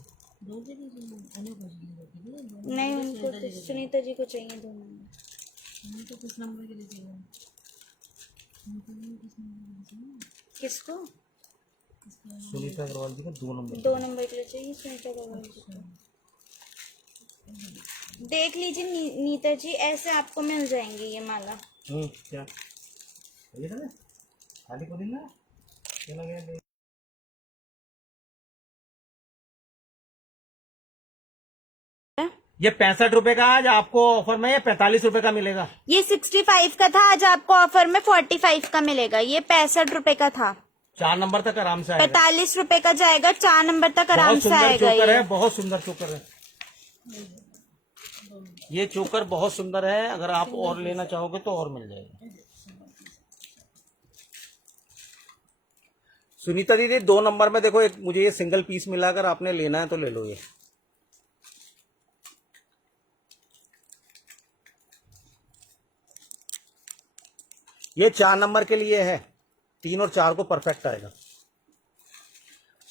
नहीं उनको तो सुनीता जी को चाहिए 2 नंबर। किसको? सुनीता अग्रवाल जी को 2 नंबर। 2 नंबर के लिए चाहिए सुनीता अग्रवाल जी को। देख लीजिए नीता जी, ऐसे आपको मिल जाएंगी ये माला। क्या ये था खाली को दिन ना क्या लगे। ये 65 रुपए का आज आपको ऑफर में 45 रुपए का मिलेगा। ये 65 का था, आज आपको ऑफर में 45 का मिलेगा। ये 65 रुपए का था। 4 नंबर तक आराम से आएगा। 45 रुपए का जाएगा, 4 नंबर तक आराम बहुत से सुंदर आएगा। चोकर ये है, बहुत सुंदर चोकर है। ये चोकर बहुत सुंदर है, अगर आप और लेना चाहोगे तो और मिल जाएगा। सुनीता दीदी 2 नंबर में देखो, एक मुझे ये सिंगल पीस मिला, अगर आपने लेना है तो ले लो। ये 4 नंबर के लिए है, 3 और 4 को परफेक्ट आएगा।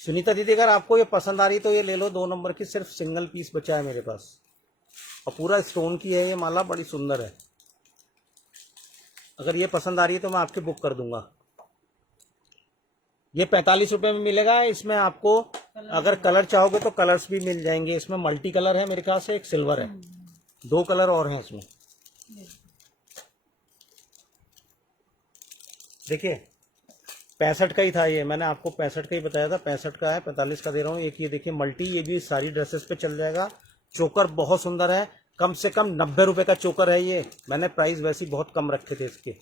सुनीता दीदी अगर आपको ये पसंद आ रही तो ये ले लो। 2 नंबर की सिर्फ सिंगल पीस बचा है मेरे पास। और पूरा स्टोन की है ये माला, बड़ी सुंदर है। अगर ये पसंद आ रही है तो मैं आपके बुक कर दूंगा। ये 45 रुपए में मिलेगा। इसमें आपको अगर कलर चाहोगे तो कलर्स भी मिल जाएंगे। इसमें मल्टी कलर है मेरे ख्याल से, एक सिल्वर है, 2 कलर और हैं इसमें। देखिए 65 का ही था ये, मैंने आपको 65 का ही बताया था, 65 का है, 45 का दे रहा हूँ। एक ये देखिए मल्टी, ये भी सारी ड्रेसेस पे चल जाएगा। चोकर बहुत सुंदर है, कम से कम 90 रुपए का चोकर है ये। मैंने प्राइस वैसे ही बहुत कम रखे थे इसके।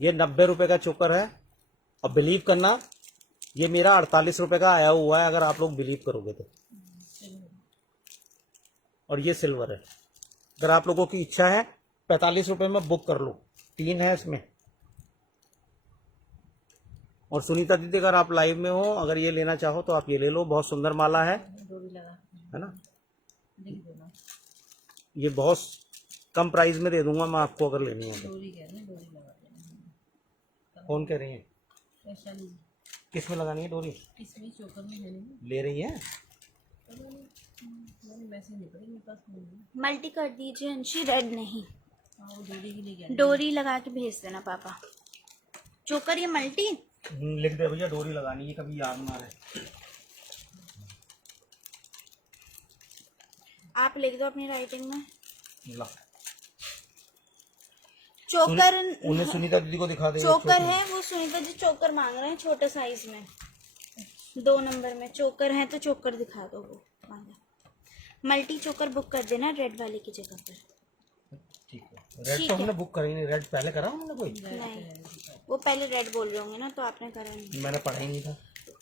ये 90 रुपए का चोकर है। और बिलीव करना, ये मेरा 48 रुपए का आया हुआ है, अगर आप लोग बिलीव करोगे तो। और ये सिल्वर है। अगर आप लोगों की इच्छा है 45 रुपए में बुक कर लो। 3 है इसमें। और सुनीता दीदी अगर आप लाइव में हो, अगर ये लेना चाहो तो आप ये ले लो, बहुत सुंदर माला है ना। ये बहुत कम प्राइस में दे दूंगा मैं आपको अगर लेनी है तो। कौन कह रही है? किस में लगानी है डोरी? इसमें चोकर में है नहीं, ले रही है? वैसे नहीं पड़ेगी मेरे पास नहीं है। मल्टी कर दीजिए अंशी, रेड नहीं। हाँ वो डोरी के लिए क्या डोरी लगा के भेज देना पापा। चोकर ये मल्टी। लिख दे भैया, डोरी लगानी है, कभी याद ना रहे। आप लिख दो अपनी राइटिंग में। ला। चोकर उन्हें सुनीता दीदी को दिखा दे। चोकर है वो, सुनीता जी चोकर मांग रहे हैं छोटे साइज में, 2 नंबर में चोकर है तो चोकर दिखा दो वो वाला। मल्टी चोकर बुक कर देना रेड वाले की जगह पर। ठीक है। रेड तो हमने बुक करी नहीं। रेड पहले करा हमने कोई? नहीं, वो पहले रेड बोल रहे होंगे ना, तो आपने करा नहीं। मैंने पढ़ा ही नहीं था।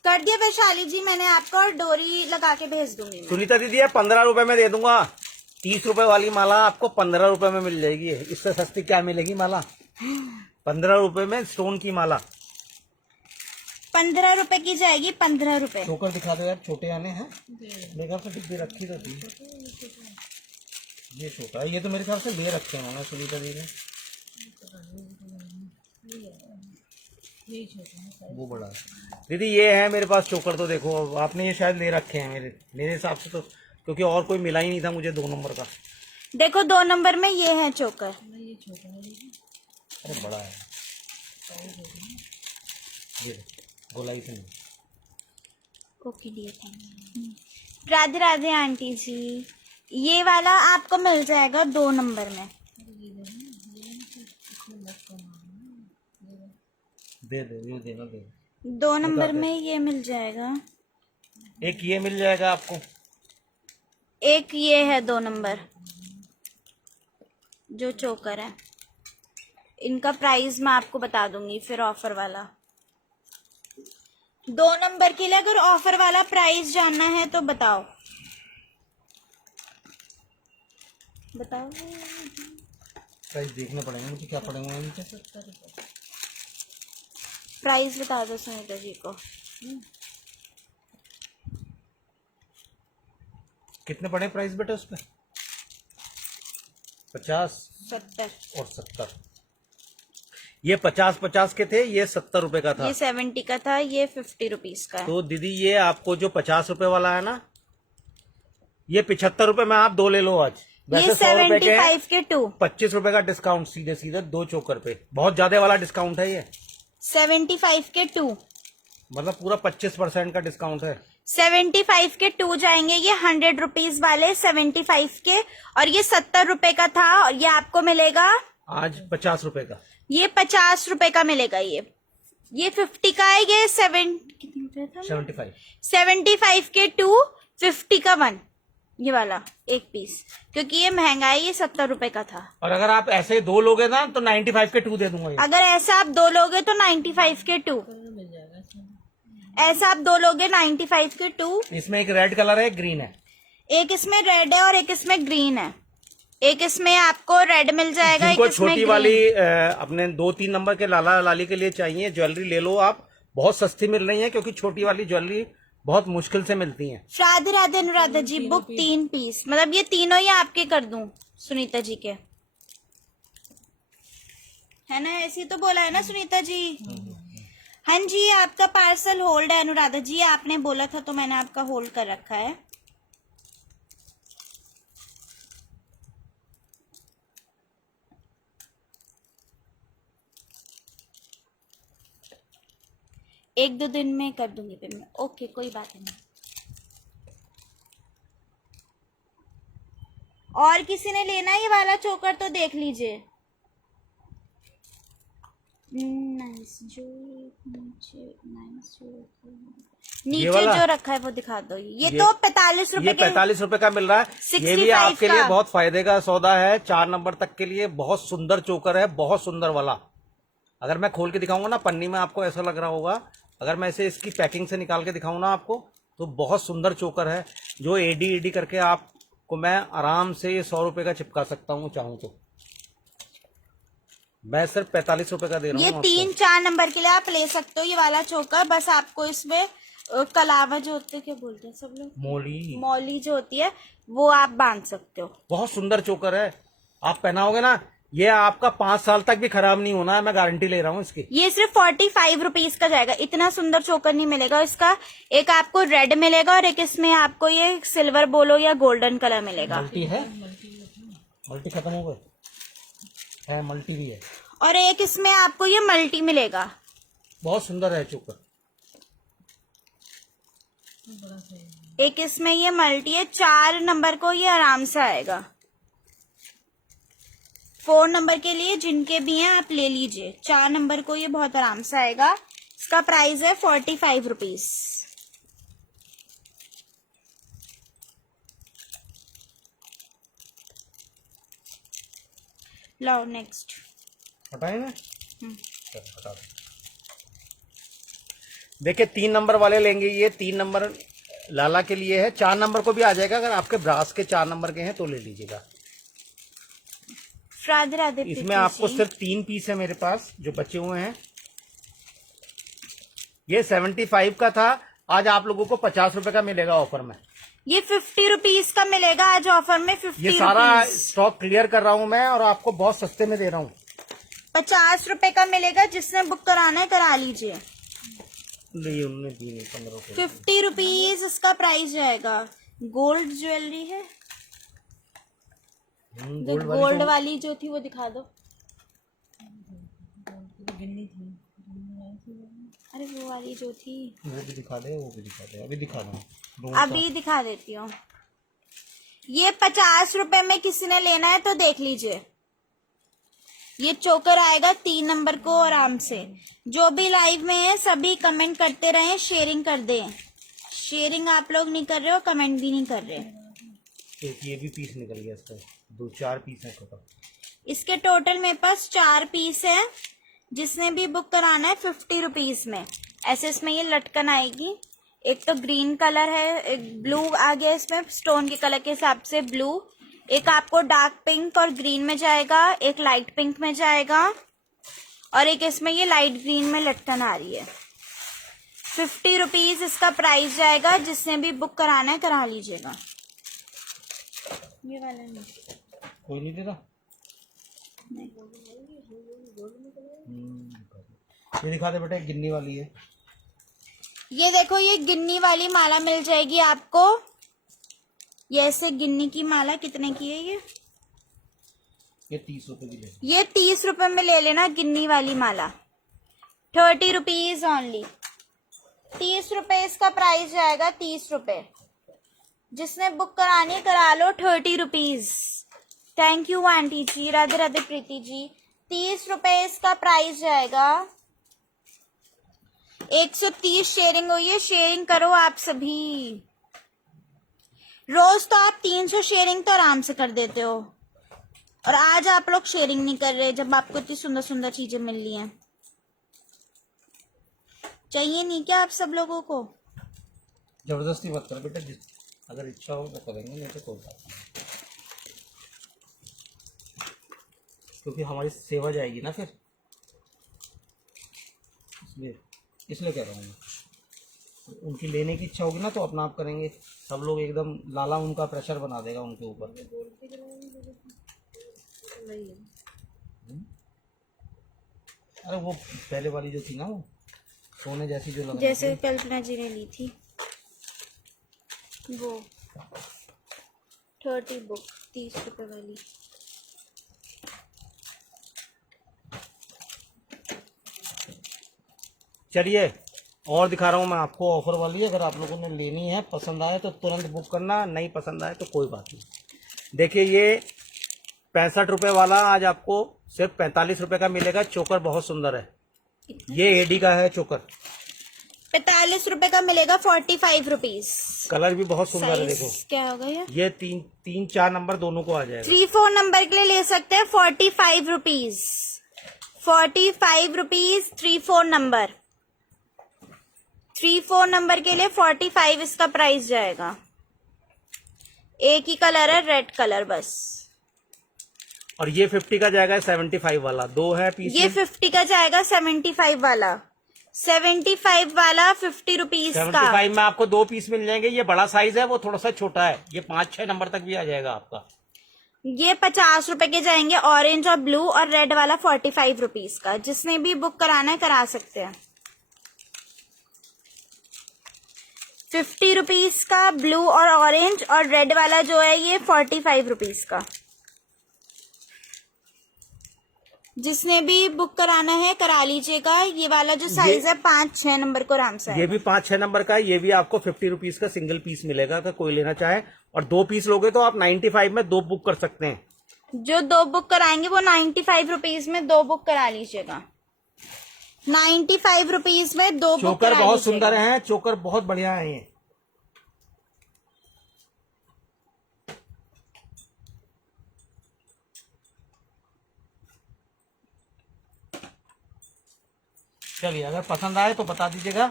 कर दिया वैशाली जी मैंने आपको, और डोरी लगा के भेज दूंगी मैं। सुनीता दीदी है 15 रुपए में दे दूंगा। 30 रुपए वाली माला आपको 15 रुपए में मिल जाएगी। इससे सस्ती क्या मिलेगी माला? 15 रुपए में स्टोन की माला। 15 रुपए की जाएगी, 15 रुपए। चोकर दिखा दो यार, छोटे आने हैं मेरे ख्याल से। डिब्बी रखी तो थी। ये छोटा है, ये तो मेरे ख्याल से ले रखे हैं सुनीता दीदी ने। वो बड़ा है दीदी, ये है मेरे पास चोकर। तो देखो आपने ये शायद ले रखे हैं मेरे हिसाब से तो, क्योंकि और कोई मिला ही नहीं था मुझे 2 नंबर का। देखो 2 नंबर में ये है चोकर। अरे बड़ा है ये, गोलाई से नहीं। Okay dear, Radhe Radhe aunty ji. ये वाला आपको मिल जाएगा 2 नंबर में। दे दे, ये देना दे। 2 नंबर में ये मिल जाएगा। एक ये मिल जाएगा आपको। एक ये है 2 नंबर जो चोकर है। इनका प्राइस मैं आपको बता दूंगी फिर, ऑफर वाला 2 नंबर के लिए। अगर ऑफर वाला प्राइस जानना है तो बताओ बताओ। प्राइस देखने पड़ेंगे मुझे, क्या पड़ेंगे नीचे। प्राइस बता दो सुनीता जी को। कितने पड़े प्राइस बेटा उस पे? 50, 70। और 70। ये 50 के थे, ये 70 रुपए का था। ये 70 का था, ये 50 रुपीज का है। तो दीदी ये आपको जो 50 रुपए वाला है ना, ये 75 रुपए में आप 2 ले लो आज। ये वैसे 100 रुपए के 75 के 2। 25 रुपए का डिस्काउंट सीधे सीधे 2 चोकर पे। बहुत ज्यादा वाला डिस्काउंट है ये। 75 के 2, मतलब पूरा 25% का डिस्काउंट है। 75 के 2 जाएंगे। ये 100 रुपीज वाले 75 के, और ये 70 रुपए का था, और ये आपको मिलेगा आज 50 रुपए का। ये 50 रुपए का मिलेगा। ये 50 का है। ये 75 के 2, 50 का 1, ये वाला एक पीस, क्योंकि ये महंगा है। ये 70 रुपए का था। और अगर आप ऐसे 2 लोगे ना तो 95 के 2 दे दूंगा ये। अगर ऐसा आप 2 लोगे तो 95 के 2। ऐसा आप 2 लोगे 95 के 2। इसमें एक रेड कलर है, एक ग्रीन है। एक इसमें रेड है और एक इसमें ग्रीन है। एक इसमें आपको रेड मिल जाएगा, एक जिनको इसमें छोटी ग्रीन। वाली अपने 2-3 नंबर के लाला लाली के लिए चाहिए ज्वेलरी, ले लो आप। बहुत सस्ती मिल रही है, क्योंकि छोटी वाली ज्वेलरी बहुत मुश्किल से मिलती है। राधे राधे अनुराधा जी, बुक 3 पीस, मतलब ये तीनों ही आपके कर दूं सुनीता जी के, है ना? ऐसे तो बोला है ना सुनीता जी? हाँ जी, आपका पार्सल होल्ड है अनुराधा जी। आपने बोला था तो मैंने आपका होल्ड कर रखा है। 1-2 दिन में कर दूंगी पेमेंट। ओके, कोई बात नहीं। और किसी ने लेना है ये वाला चोकर तो देख लीजिए। नाइस जो नीचे वाला? जो रखा है वो दिखा दो। ये ये- तो 45 रुपए ये 45 रुपए का मिल रहा है। ये भी 65 आपके लिए का। बहुत फायदे का सौदा है। 4 नंबर तक के लिए बहुत सुंदर चोकर है, बहुत सुंदर वाला। अगर मैं खोल के दिखाऊंगा ना पन्नी में, आपको ऐसा लग रहा होगा। अगर मैं इसे इसकी पैकिंग से निकाल के दिखाऊं ना आपको, तो बहुत सुंदर चोकर है, जो एडी करके आपको मैं आराम से 100 रुपए का चिपका सकता हूँ चाहूँ तो। मैं सिर्फ 45 रुपए का दे रहा ये हूँ 3-4 नंबर के लिए आप ले सकते हो ये वाला चोकर। बस आपको इसमें कलावा जो होते हैं, क्या बोलते हैं सब लोग, मोली। मौली जो होती है वो आप बांध सकते हो। बहुत सुंदर चोकर है, आप पहनाओगे ना, ये आपका 5 साल तक भी खराब नहीं होना है, मैं गारंटी ले रहा हूँ इसकी। ये सिर्फ 45 रुपीज का जाएगा। इतना सुंदर चोकर नहीं मिलेगा इसका। एक आपको रेड मिलेगा और एक इसमें आपको ये सिल्वर बोलो या गोल्डन कलर मिलेगा। मल्टी है, मल्टी खत्म हो गए है, मल्टी भी है। और एक इसमें आपको ये मल्टी मिलेगा। बहुत सुंदर है चोकर। एक इसमें ये मल्टी है। 4 नंबर को ये आराम से आएगा। 4 नंबर के लिए जिनके भी हैं आप ले लीजिए। 4 नंबर को ये बहुत आराम से आएगा। इसका प्राइस है 45 रुपीज। लो नेक्स्ट हटाए ना, हटा दो। देखिए 3 नंबर वाले लेंगे, ये 3 नंबर लाला के लिए है। 4 नंबर को भी आ जाएगा, अगर आपके ब्रास के 4 नंबर के हैं तो ले लीजिएगा। राधे राधे। इसमें आपको सिर्फ 3 पीस है मेरे पास जो बचे हुए हैं। ये 75 का था, आज आप लोगों को 50 रुपए का मिलेगा ऑफर में। ये 50 रुपीज का मिलेगा आज ऑफर में। 50 ये सारा रुपीज। स्टॉक क्लियर कर रहा हूं मैं, और आपको बहुत सस्ते में दे रहा हूँ। 50 रुपए का मिलेगा। जिसने बुक कराना है करा लीजिए। नहीं, उन्होंने दी नहीं, 15 रुपए। 50 रुपीज इसका प्राइस जाएगा। गोल्ड ज्वेलरी है। गोल्ड वाली जो थी वो दिखा दो। गिन्नी थी, अरे वो वाली जो थी, वो भी दिखा दे, वो भी दिखा दे, अभी दिखा दो। अभी दिखा देती हूँ। ये 50 रुपए में किसी ने लेना है तो देख लीजिए। ये चोकर आएगा 3 नंबर को आराम से। जो भी लाइव में है सभी कमेंट करते रहे, शेयरिंग कर दें। शेयरिंग आप लोग नहीं कर रहे हो, कमेंट भी नहीं कर रहे। एक ये भी पीस निकल गया इसका, 2-4 पीस है टोटल। इसके टोटल मेरे पास 4 पीस है। जिसने भी बुक कराना है 50 रुपीज में। ऐसे इसमें ये लटकन आएगी। एक तो ग्रीन कलर है, एक ब्लू आ गया इसमें स्टोन के कलर के हिसाब से ब्लू। एक आपको डार्क पिंक और ग्रीन में जाएगा, एक लाइट पिंक में जाएगा, और एक इसमें ये लाइट ग्रीन में लटकन आ रही है। 50 रुपीज इसका प्राइस जाएगा। जिसने भी बुक कराना है करा लीजिएगा। ये वाला नहीं, कोई नहीं देता। नहीं। ये दिखा दे बेटा, गिन्नी वाली है। ये देखो, ये गिन्नी वाली माला मिल जाएगी आपको। ये ऐसे गिन्नी की माला कितने की है ये 30 रुपए की ले। ये 30 रुपए में ले लेना गिन्नी वाली माला। 30 रुपीज ओनली। 30 रुपए इसका प्राइस जाएगा। 30 रुपए। जिसने बुक करानी करा लो। 30 रुपीज। थैंक यू आंटी जी। राधे राधे प्रीति जी। 30 रुपए इसका प्राइस जाएगा। 130 शेयरिंग हुई है। शेयरिंग करो आप सभी। रोज तो आप 300 शेयरिंग तो आराम से कर देते हो, और आज आप लोग शेयरिंग नहीं कर रहे जब आपको इतनी सुंदर सुंदर चीजें मिल रही हैं। चाहिए नहीं क्या आप सब लोगों को? जबरदस्ती मत कर बेटा, अगर इच्छा हो तो करेंगे, नहीं तो कोई बात नहीं, क्योंकि हमारी सेवा जाएगी ना फिर, इसलिए कह रहा हूँ मैं। उनकी लेने की इच्छा होगी ना तो अपना आप करेंगे। सब लोग एकदम लाला उनका प्रेशर बना देगा उनके ऊपर। अरे वो पहले वाली जो थी ना, वो सोने जैसी जो लग जैसे कल्पना जी ने ली थी वो 30 बुक 30 रुपए वाली। चलिए और दिखा रहा हूँ मैं आपको ऑफर वाली। अगर आप लोगों ने लेनी है, पसंद आए तो तुरंत बुक करना, नहीं पसंद आए तो कोई बात नहीं। देखिए ये 65 रुपए वाला आज आपको सिर्फ 45 रुपए का मिलेगा। चोकर बहुत सुंदर है, ये एडी का है चोकर। 45 रुपए का मिलेगा 45 रुपीज। कलर भी बहुत सुंदर है। देखो साइज क्या होगा ये तीन 4 नंबर दोनों को आ जाएगा। 3-4 नंबर के लिए ले सकते हैं 45 रुपीज। 45 rupees 3-4 number. 3-4 नंबर के लिए 45 इसका प्राइस जाएगा। एक ही कलर है, रेड कलर बस। और ये 50 का जाएगा 75 वाला, दो है पीस। ये 50 का जाएगा 75 वाला। 75 वाला 50 रुपीज का। 75 में आपको 2 पीस मिल जाएंगे। ये बड़ा साइज है, वो थोड़ा सा छोटा है। ये 5-6 नंबर तक भी आ जाएगा आपका। ये 50 रुपए के जाएंगे, ऑरेंज और ब्लू, और रेड वाला 45 रुपीज का। जिसने भी बुक कराना है करा सकते हैं। 50 रुपीज का ब्लू और ऑरेंज, और रेड वाला जो है ये 45 रुपीज का। जिसने भी बुक कराना है करा लीजिएगा। ये वाला जो साइज है 5-6 नंबर को आराम से ये आएगा। भी 5-6 नंबर का है। ये भी आपको 50 रुपीज का सिंगल पीस मिलेगा अगर कोई लेना चाहे। और 2 पीस लोगे तो आप 95 में 2 बुक कर सकते हैं। जो 2 बुक कराएंगे वो 95 रुपीज में 2 बुक करा लीजिएगा। 95 रुपीज में 2 बुक चोकर करा बहुत लीजिएगा। सुंदर है, चोकर बहुत बढ़िया है ये। चलिए अगर पसंद आए तो बता दीजिएगा,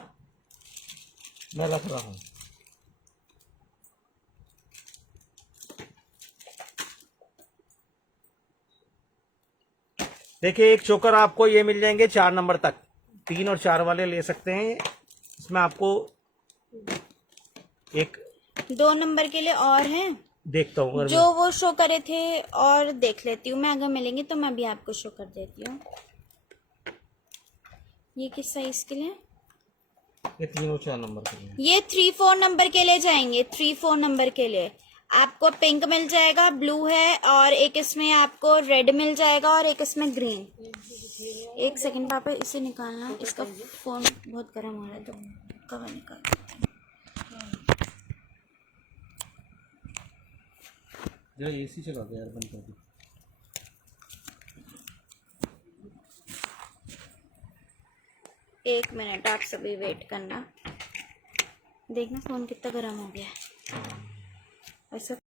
मैं रख रहा हूँ। देखिए एक चोकर आपको ये मिल जाएंगे 4 नंबर तक। 3 और 4 वाले ले सकते हैं। इसमें आपको एक 2 नंबर के लिए और हैं देखता हूँ अगर जो वो शो करे थे, और देख लेती हूँ मैं। अगर मिलेंगे तो मैं भी आपको शो कर देती हूँ। ये किस साइज के लिए? ये 3 और 4 नंबर के लिए। ये 3-4 नंबर के लिए जाएंगे। 3-4 नंबर के लिए आपको पिंक मिल जाएगा, ब्लू है, और एक इसमें आपको रेड मिल जाएगा, और एक इसमें ग्रीन। एक सेकंड पापा, इसे निकालना। इसका फोन बहुत गर्म हो रहा है तो कवर निकाल। जरा एसी चला दे यार, बंद कर दे। एक मिनट आप सभी वेट करना। देखना फोन कितना गर्म हो गया है। ऐसा